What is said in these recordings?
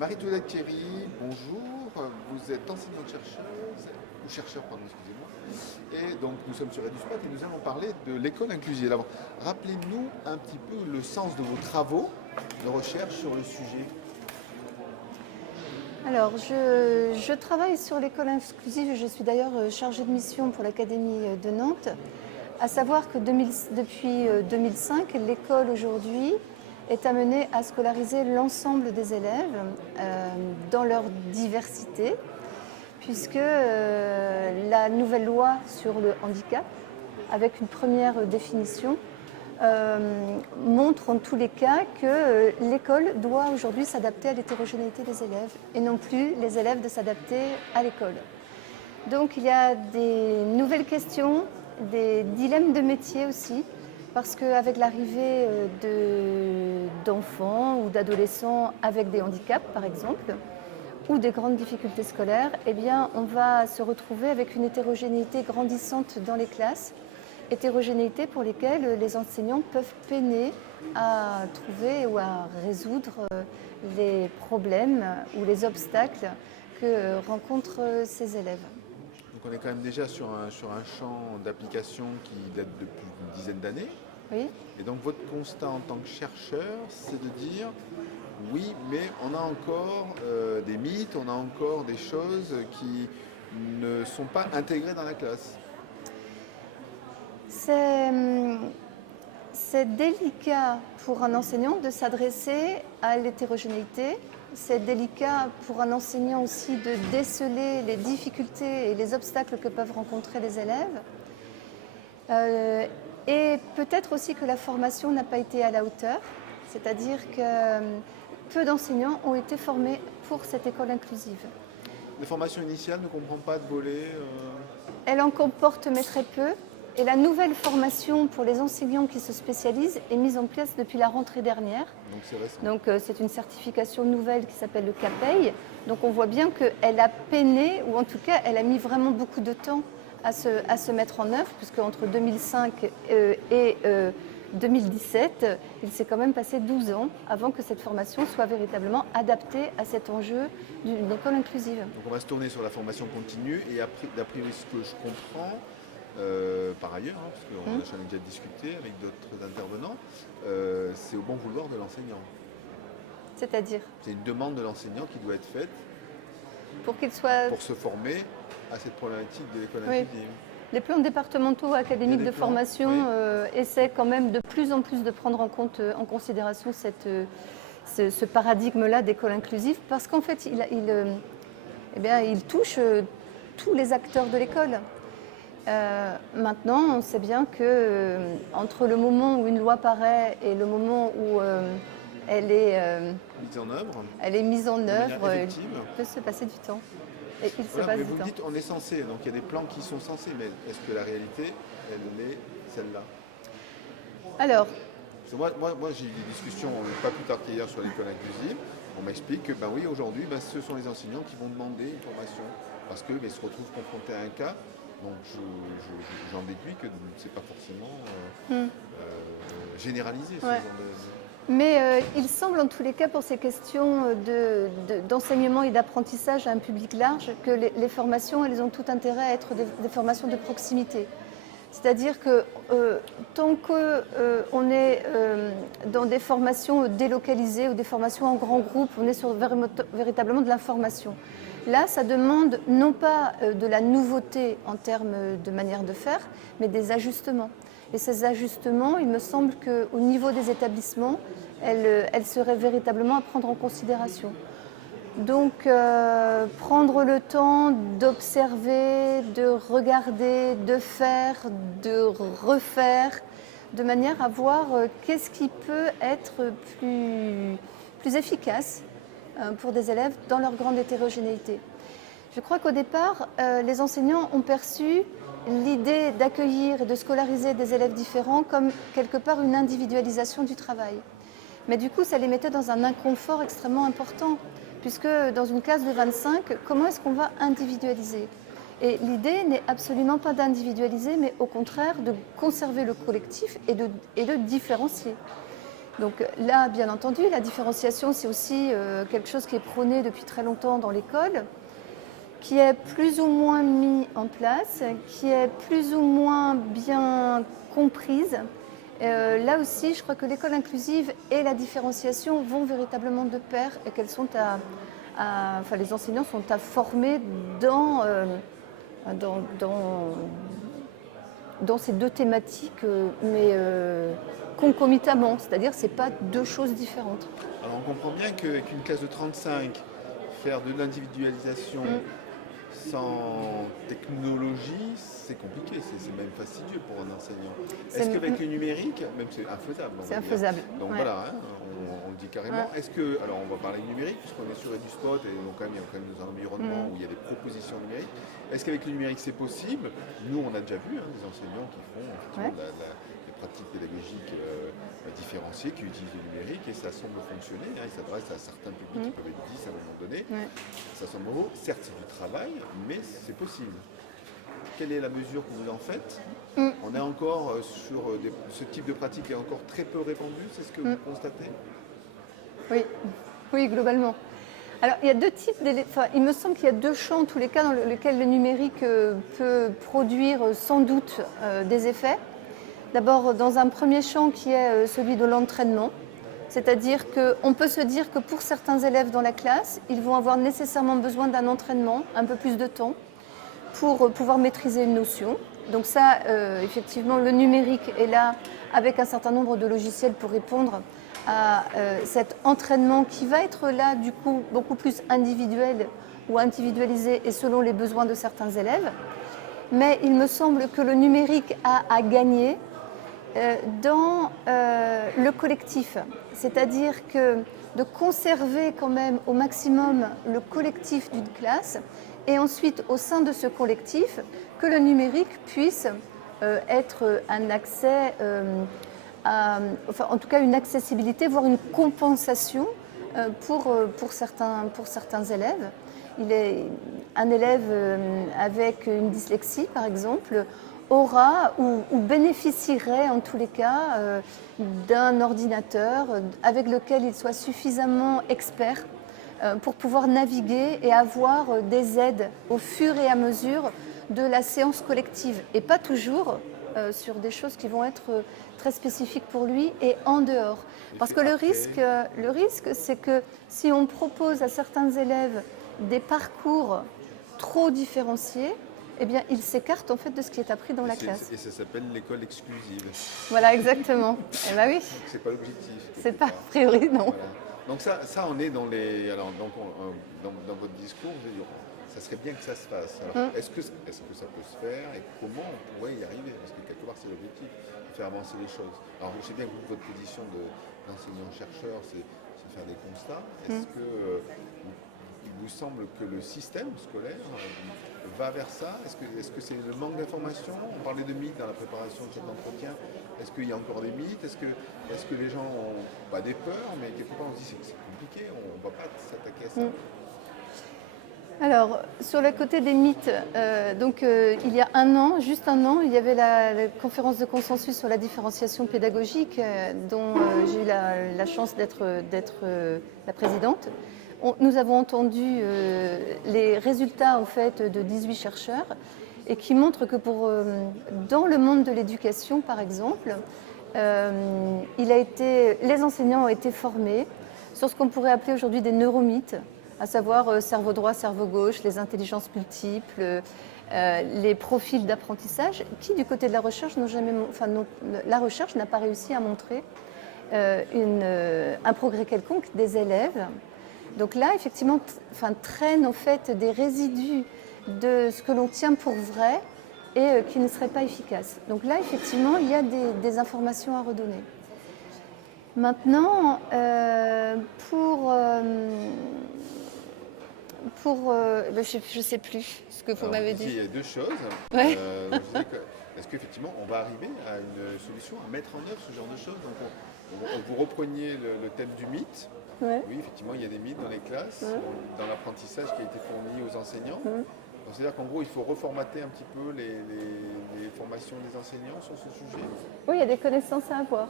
Marie-Toilette Thierry, bonjour. Vous êtes enseignante-chercheuse, ou chercheur, pardon, excusez-moi. Et donc nous sommes sur EduSpot et nous allons parler de l'école inclusive. Alors, rappelez-nous un petit peu le sens de vos travaux de recherche sur le sujet. Alors, je travaille sur l'école inclusive, je suis d'ailleurs chargée de mission pour l'Académie de Nantes. À savoir que depuis 2005, l'école aujourd'hui est amenée à scolariser l'ensemble des élèves dans leur diversité, puisque la nouvelle loi sur le handicap, avec une première définition, montre en tous les cas que l'école doit aujourd'hui s'adapter à l'hétérogénéité des élèves et non plus les élèves de s'adapter à l'école. Donc il y a des nouvelles questions, des dilemmes de métier aussi, parce qu'avec l'arrivée d'enfants ou d'adolescents avec des handicaps par exemple, ou des grandes difficultés scolaires, eh bien, on va se retrouver avec une hétérogénéité grandissante dans les classes, hétérogénéité pour lesquelles les enseignants peuvent peiner à trouver ou à résoudre les problèmes ou les obstacles que rencontrent ces élèves. Donc on est quand même déjà sur un champ d'application qui date depuis une dizaine d'années. Oui. Et donc votre constat en tant que chercheur, c'est de dire oui, mais on a encore des mythes, on a encore des choses qui ne sont pas intégrées dans la classe. C'est délicat pour un enseignant de s'adresser à l'hétérogénéité. C'est délicat pour un enseignant aussi de déceler les difficultés et les obstacles que peuvent rencontrer les élèves. Et peut-être aussi que la formation n'a pas été à la hauteur, c'est-à-dire que peu d'enseignants ont été formés pour cette école inclusive. La formation initiale ne comprend pas de volet Elle en comporte mais très peu. Et la nouvelle formation pour les enseignants qui se spécialisent est mise en place depuis la rentrée dernière. Donc c'est récent. Donc c'est une certification nouvelle qui s'appelle le CAPEI. Donc on voit bien qu'elle a peiné, ou en tout cas elle a mis vraiment beaucoup de temps à se mettre en œuvre, puisque entre 2005 et 2017, il s'est quand même passé 12 ans avant que cette formation soit véritablement adaptée à cet enjeu d'une école inclusive. Donc on va se tourner sur la formation continue et d'après ce que je comprends, par ailleurs, parce qu'on a déjà discuté avec d'autres intervenants, c'est au bon vouloir de l'enseignant. C'est-à-dire ? C'est une demande de l'enseignant qui doit être faite pour qu'il soit... pour se former à cette problématique de l'école oui. inclusive. Les plans départementaux académiques de formation essaient quand même de plus en plus de prendre en considération ce paradigme-là d'école inclusive, parce qu'en fait, il touche tous les acteurs de l'école. Maintenant, on sait bien que entre le moment où une loi paraît et le moment où elle est mise en œuvre, il peut se passer du temps. Et il se passe mais du vous temps. dites on est censé, donc il y a des plans qui sont censés, mais est-ce que la réalité, elle est celle-là? Alors, moi j'ai eu des discussions pas plus tard qu'hier sur l'école inclusive. On m'explique que ben oui, aujourd'hui, ce sont les enseignants qui vont demander une formation parce qu'ils se retrouvent confrontés à un cas. Donc j'en déduis que ce n'est pas forcément généralisé. Ce genre Mais il semble en tous les cas pour ces questions d'enseignement et d'apprentissage à un public large que les formations, elles ont tout intérêt à être des formations de proximité. C'est-à-dire que tant qu'on est dans des formations délocalisées ou des formations en grand groupe, on est sur véritablement de l'information. Là, ça demande non pas de la nouveauté en termes de manière de faire, mais des ajustements. Et ces ajustements, il me semble qu'au niveau des établissements, elles seraient véritablement à prendre en considération. Donc, prendre le temps d'observer, de regarder, de faire, de refaire, de manière à voir qu'est-ce qui peut être plus efficace pour des élèves dans leur grande hétérogénéité. Je crois qu'au départ, les enseignants ont perçu l'idée d'accueillir et de scolariser des élèves différents comme quelque part une individualisation du travail. Mais du coup, ça les mettait dans un inconfort extrêmement important, puisque dans une classe de 25, comment est-ce qu'on va individualiser ? Et l'idée n'est absolument pas d'individualiser, mais au contraire de conserver le collectif et de différencier. Donc là, bien entendu, la différenciation, c'est aussi quelque chose qui est prôné depuis très longtemps dans l'école, qui est plus ou moins mis en place, qui est plus ou moins bien comprise. Là aussi, je crois que l'école inclusive et la différenciation vont véritablement de pair et qu'elles sont enfin, les enseignants sont à former dans ces deux thématiques, mais concomitamment, c'est-à-dire que ce n'est pas deux choses différentes. Alors on comprend bien qu'avec une classe de 35, faire de l'individualisation sans technologie, c'est compliqué, c'est même fastidieux pour un enseignant. Est-ce qu'avec le numérique, même c'est infaisable. C'est infaisable. Donc voilà, hein, on le dit carrément. Est-ce que, alors on va parler numérique, puisqu'on est sur EduSpot et donc il y a quand même un environnement où il y a des propositions numériques. Est-ce qu'avec le numérique c'est possible? Nous on a déjà vu des enseignants qui font des pratiques pédagogiques différenciées, qui utilisent le numérique et ça semble fonctionner. Ils s'adressent à certains publics qui peuvent être 10 à un moment donné. Ça semble beau. Certes c'est du travail, mais c'est possible. Quelle est la mesure que vous en faites? On est encore sur ce type de pratique est encore très peu répandu, c'est ce que vous constatez? Oui, globalement. Alors, il y a deux types il me semble qu'il y a deux champs, en tous les cas, dans lesquels le numérique peut produire sans doute des effets. D'abord, dans un premier champ qui est celui de l'entraînement. C'est-à-dire qu'on peut se dire que pour certains élèves dans la classe, ils vont avoir nécessairement besoin d'un entraînement, un peu plus de temps, pour pouvoir maîtriser une notion. Donc ça, effectivement, le numérique est là avec un certain nombre de logiciels pour répondre à cet entraînement qui va être là, du coup, beaucoup plus individuel ou individualisé et selon les besoins de certains élèves. Mais il me semble que le numérique a à gagner dans le collectif. C'est-à-dire que de conserver quand même au maximum le collectif d'une classe et ensuite au sein de ce collectif que le numérique puisse être un accès, enfin en tout cas une accessibilité, voire une compensation pour certains élèves. Un élève avec une dyslexie par exemple aura ou bénéficierait en tous les cas d'un ordinateur avec lequel il soit suffisamment expert pour pouvoir naviguer et avoir des aides au fur et à mesure de la séance collective et pas toujours sur des choses qui vont être très spécifiques pour lui et en dehors. Parce que le risque, c'est que si on propose à certains élèves des parcours trop différenciés, eh bien, ils s'écartent en fait de ce qui est appris dans la classe. Et ça s'appelle l'école exclusive. Voilà, exactement. Eh bien oui. C'est pas l'objectif. C'est pas a priori, non. Voilà. Donc ça, on est dans les. Alors, dans votre discours, je veux dire, ça serait bien que ça se fasse. Alors, est-ce que ça peut se faire et comment on pourrait y arriver? Parce que quelque part, c'est l'objectif, faire avancer les choses. Alors, je sais bien que votre position d'enseignant-chercheur, c'est faire des constats. Est-ce que il vous semble que le système scolaire va vers ça? Est-ce que c'est le manque d'information? On parlait de mythes dans la préparation de cet entretien. Est-ce qu'il y a encore des mythes? Est-ce que les gens ont pas des peurs, mais quelque part on se dit que c'est compliqué, on ne va pas s'attaquer à ça? Alors, sur le côté des mythes, il y a juste un an, il y avait la conférence de consensus sur la différenciation pédagogique dont j'ai eu la chance d'être la présidente. Nous avons entendu les résultats en fait, de 18 chercheurs et qui montrent que dans le monde de l'éducation, par exemple, les enseignants ont été formés sur ce qu'on pourrait appeler aujourd'hui des neuromythes, à savoir cerveau droit, cerveau gauche, les intelligences multiples, les profils d'apprentissage, qui du côté de la recherche la recherche n'a pas réussi à montrer un progrès quelconque des élèves. Donc là, effectivement, traînent en fait des résidus de ce que l'on tient pour vrai et qui ne seraient pas efficaces. Donc là, effectivement, il y a des informations à redonner. Maintenant, je ne sais plus ce que vous m'avez dit. Il y a deux choses. Ouais. Est-ce qu'effectivement, on va arriver à une solution, à mettre en œuvre ce genre de choses? Donc, vous repreniez le thème du mythe. Ouais. Oui, effectivement, il y a des mythes dans les classes, dans l'apprentissage qui a été fourni aux enseignants. Donc, c'est-à-dire qu'en gros, il faut reformater un petit peu les formations des enseignants sur ce sujet. Oui, il y a des connaissances à avoir.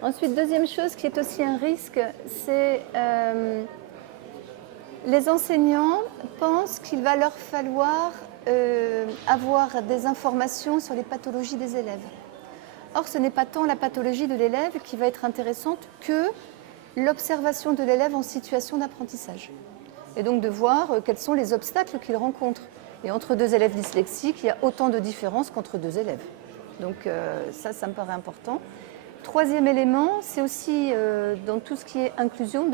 Ensuite, deuxième chose qui est aussi un risque, c'est les enseignants pensent qu'il va leur falloir avoir des informations sur les pathologies des élèves. Or, ce n'est pas tant la pathologie de l'élève qui va être intéressante que l'observation de l'élève en situation d'apprentissage. Et donc de voir quels sont les obstacles qu'il rencontre. Et entre deux élèves dyslexiques, il y a autant de différences qu'entre deux élèves. Donc ça me paraît important. Troisième élément, c'est aussi dans tout ce qui est inclusion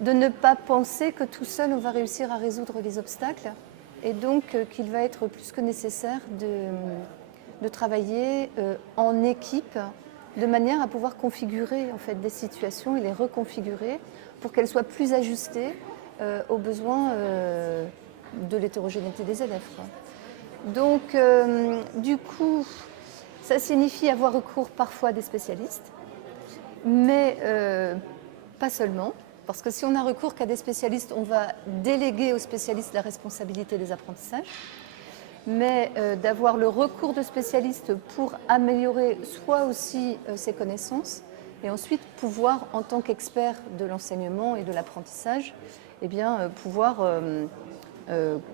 de ne pas penser que tout seul on va réussir à résoudre les obstacles et donc qu'il va être plus que nécessaire de travailler en équipe de manière à pouvoir configurer en fait des situations et les reconfigurer pour qu'elles soient plus ajustées aux besoins de l'hétérogénéité des élèves, quoi. Donc du coup, ça signifie avoir recours parfois à des spécialistes, mais pas seulement. Parce que si on n'a recours qu'à des spécialistes, on va déléguer aux spécialistes la responsabilité des apprentissages. Mais d'avoir le recours de spécialistes pour améliorer soit aussi ses connaissances, et ensuite pouvoir, en tant qu'expert de l'enseignement et de l'apprentissage, eh bien, pouvoir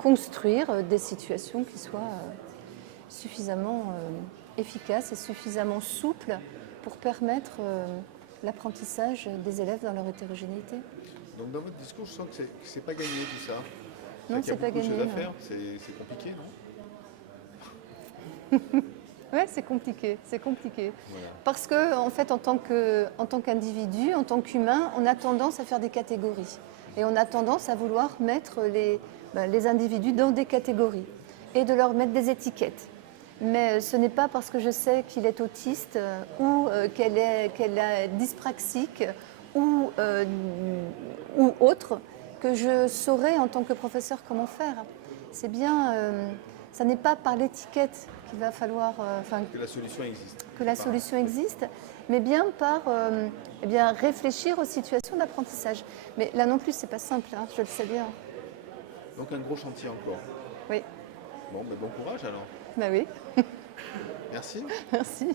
construire des situations qui soient suffisamment efficaces et suffisamment souples pour permettre l'apprentissage des élèves dans leur hétérogénéité. Donc dans votre discours, je sens que c'est pas gagné tout ça. Non, c'est pas gagné. Il y a beaucoup de choses à faire, c'est compliqué, non? Ouais, c'est compliqué, c'est compliqué. Voilà. Parce que, en fait, en tant qu'individu, en tant qu'humain, on a tendance à faire des catégories. Et on a tendance à vouloir mettre les individus dans des catégories et de leur mettre des étiquettes. Mais ce n'est pas parce que je sais qu'il est autiste ou qu'elle est dyspraxique ou autre que je saurai en tant que professeur comment faire. C'est bien, ça n'est pas par l'étiquette qu'il va falloir... que la solution existe. Que la solution existe, mais bien par eh bien, réfléchir aux situations d'apprentissage. Mais là non plus, c'est pas simple, hein, je le sais bien. Donc un gros chantier encore. Oui. Bon, ben bon courage alors. Bah oui. Merci. Merci.